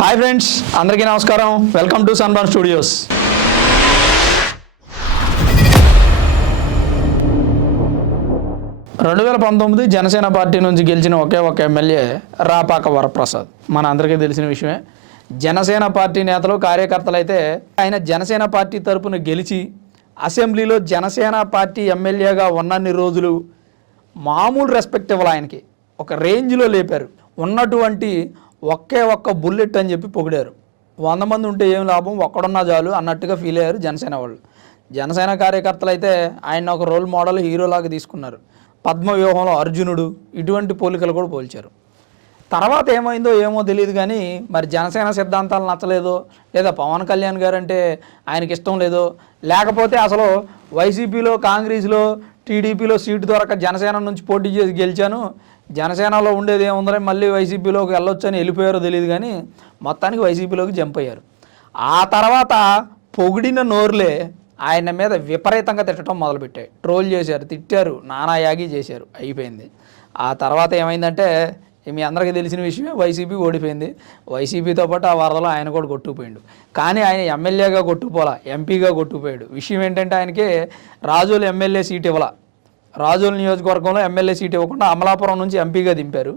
Hi friends అందరికీ నమస్కారం. Welcome to Sunburn studios. రెండు వేల పంతొమ్మిది జనసేన పార్టీ నుంచి గెలిచిన ఒకే ఒక ఎమ్మెల్యే రాపాక వరప్రసాద్. మన అందరికీ తెలిసిన విషయమే. జనసేన పార్టీ నేతలు కార్యకర్తలు అయితే ఆయన జనసేన పార్టీ తరపున గెలిచి అసెంబ్లీలో జనసేన పార్టీ ఎమ్మెల్యేగా ఉన్నన్ని రోజులు మామూలు రెస్పెక్ట్ ఇవ్వాలి ఆయనకి. ఒక రేంజ్లో లేపారు. ఉన్నటువంటి ఒకే ఒక్క బుల్లెట్ అని చెప్పి పొగిడారు. వంద మంది ఉంటే ఏం లాభం? ఒక్కడున్నా చాలు అన్నట్టుగా ఫీల్ అయ్యారు జనసేన వాళ్ళు. జనసేన కార్యకర్తలు అయితే ఆయన ఒక రోల్ మోడల్ హీరోలాగా తీసుకున్నారు. పద్మ వ్యూహంలో అర్జునుడు ఇటువంటి పోలికలు కూడా పోల్చారు. తర్వాత ఏమైందో ఏమో తెలియదు కానీ మరి జనసేన సిద్ధాంతాలు నచ్చలేదో లేదా పవన్ కళ్యాణ్ గారు అంటే ఆయనకి ఇష్టం లేదో లేకపోతే అసలు వైసీపీలో కాంగ్రెస్లో టీడీపీలో సీటు దొరక జనసేన నుంచి పోటీ చేసి గెలిచాను జనసేనలో ఉండేది ఏముందని మళ్ళీ వైసీపీలోకి వెళ్ళొచ్చని వెళ్ళిపోయారో తెలియదు కానీ మొత్తానికి వైసీపీలోకి జంప్ అయ్యారు ఆ తర్వాత పొగిడిన నోరులే ఆయన మీద విపరీతంగా తిట్టడం మొదలుపెట్టాయి. ట్రోల్ చేశారు తిట్టారు నానాయాగి చేశారు అయిపోయింది. ఆ తర్వాత ఏమైందంటే మీ అందరికీ తెలిసిన విషయమే వైసీపీ ఓడిపోయింది. వైసీపీతో పాటు ఆ వరదలో ఆయన కూడా కొట్టుకుపోయాడు. కానీ ఆయన ఎమ్మెల్యేగా కొట్టుకుపోలా ఎంపీగా కొట్టుకుపోయాడు. విషయం ఏంటంటే ఆయనకి రాజులు ఎమ్మెల్యే సీట్ ఇవ్వాల. రాజుల నియోజకవర్గంలో ఎమ్మెల్యే సీట్ ఇవ్వకుండా అమలాపురం నుంచి ఎంపీగా దింపారు.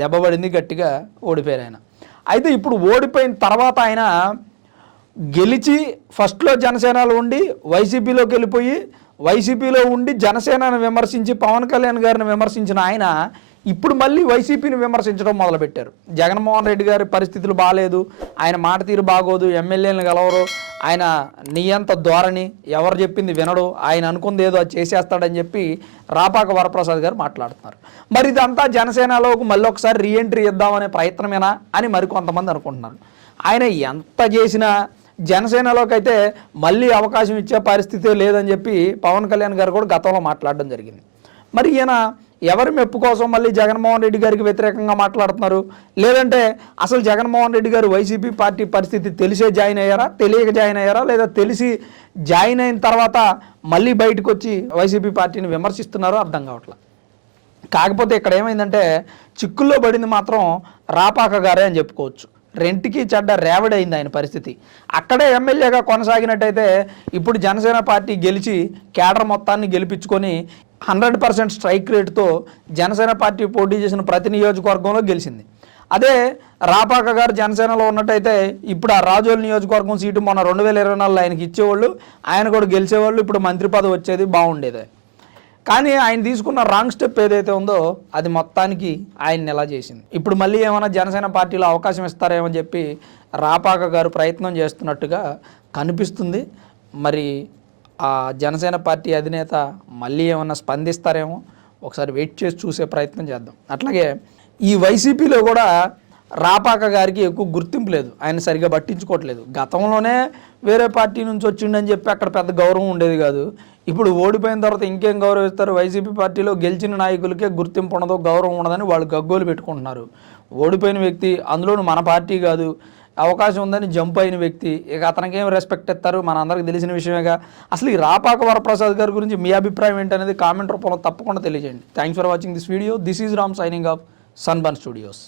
దెబ్బపడింది గట్టిగా ఓడిపోయారు ఆయన. అయితే ఇప్పుడు ఓడిపోయిన తర్వాత ఆయన గెలిచి ఫస్ట్లో జనసేనలో ఉండి వైసీపీలోకి వెళ్ళిపోయి వైసీపీలో ఉండి జనసేనను విమర్శించి పవన్ కళ్యాణ్ గారిని విమర్శించిన ఆయన ఇప్పుడు మళ్ళీ వైసీపీని విమర్శించడం మొదలుపెట్టారు. జగన్మోహన్ రెడ్డి గారి పరిస్థితులు బాగాలేదు ఆయన మాట తీరు బాగోదు ఎమ్మెల్యేలను గెలవరు ఆయన నియంత ధోరణి ఎవరు చెప్పింది వినడు ఆయన అనుకుంది ఏదో అది చేసేస్తాడని చెప్పి రాపాక వరప్రసాద్ గారు మాట్లాడుతున్నారు. మరి ఇదంతా జనసేనలోకి మళ్ళీ ఒకసారి రీఎంట్రీ ఇద్దామనే ప్రయత్నమేనా అని మరికొంతమంది అనుకుంటున్నారు. ఆయన ఎంత చేసినా జనసేనలోకి అయితే మళ్ళీ అవకాశం ఇచ్చే పరిస్థితి లేదని చెప్పి పవన్ కళ్యాణ్ గారు కూడా గతంలో మాట్లాడడం జరిగింది. మరి ఈయన ఎవరి మెప్పు కోసం మళ్ళీ జగన్మోహన్ రెడ్డి గారికి వ్యతిరేకంగా మాట్లాడుతున్నారు? లేదంటే అసలు జగన్మోహన్ రెడ్డి గారు వైసీపీ పార్టీ పరిస్థితి తెలిసే జాయిన్ అయ్యారా? తెలియక జాయిన్ అయ్యారా? లేదా తెలిసి జాయిన్ అయిన తర్వాత మళ్ళీ బయటకు వచ్చి వైసీపీ పార్టీని విమర్శిస్తున్నారో అర్థం కావట్లేదు కాకపోతే ఇక్కడ ఏమైందంటే చిక్కుల్లో పడింది మాత్రం రాపాక గారే అని చెప్పుకోవచ్చు. రెంట్కి చెడ్డ రేవడైంది ఆయన పరిస్థితి. అక్కడే ఎమ్మెల్యేగా కొనసాగినట్టయితే ఇప్పుడు జనసేన పార్టీ గెలిచి కేడర్ మొత్తాన్ని గెలిపించుకొని హండ్రెడ్ పర్సెంట్ స్ట్రైక్ రేటుతో జనసేన పార్టీ పోటీ చేసిన ప్రతి నియోజకవర్గంలో గెలిచింది. అదే రాపాక గారు జనసేనలో ఉన్నట్టయితే ఇప్పుడు ఆ రాజోలు నియోజకవర్గం సీటు మొన్న రెండు వేల ఇరవై నాలుగులో ఆయనకి ఇచ్చేవాళ్ళు ఆయన కూడా గెలిచేవాళ్ళు ఇప్పుడు మంత్రి పదవి వచ్చేది బాగుండేది. కానీ ఆయన తీసుకున్న రాంగ్ స్టెప్ ఏదైతే ఉందో అది మొత్తానికి ఆయన ఎలా చేసింది? ఇప్పుడు మళ్ళీ ఏమైనా జనసేన పార్టీలో అవకాశం ఇస్తారేమని చెప్పి రాపాక గారు ప్రయత్నం చేస్తున్నట్టుగా కనిపిస్తుంది. మరి ఆ జనసేన పార్టీ అధినేత మళ్ళీ ఏమైనా స్పందిస్తారేమో ఒకసారి వెయిట్ చేసి చూసే ప్రయత్నం చేద్దాం. అట్లాగే ఈ వైసీపీలో కూడా రాపాక గారికి ఎక్కువ గుర్తింపు లేదు. ఆయన సరిగా పట్టించుకోవట్లేదు. గతంలోనే వేరే పార్టీ నుంచి వచ్చిండని చెప్పి అక్కడ పెద్ద గౌరవం ఉండేది కాదు. ఇప్పుడు ఓడిపోయిన తర్వాత ఇంకేం గౌరవిస్తారు? వైసీపీ పార్టీలో గెలిచిన నాయకులకే గుర్తింపు ఉండదు గౌరవం ఉండదని వాళ్ళు గగ్గోలు పెట్టుకుంటున్నారు. ఓడిపోయిన వ్యక్తి అందులోనూ మన పార్టీ కాదు. అవకాశం ఉందని జంప్ అయిన వ్యక్తి ఇక అతనికి ఏం రెస్పెక్ట్ ఇస్తారు? మన అందరికి తెలిసిన విషయమేగా. అసలు ఈ రాపాక వరప్రసాద్ గారి గురించి మీ అభిప్రాయం ఏంటనేది కామెంట్ రూపంలో తప్పకుండా తెలియజేయండి. Thanks for watching this video this is Ram signing off Sunburn studios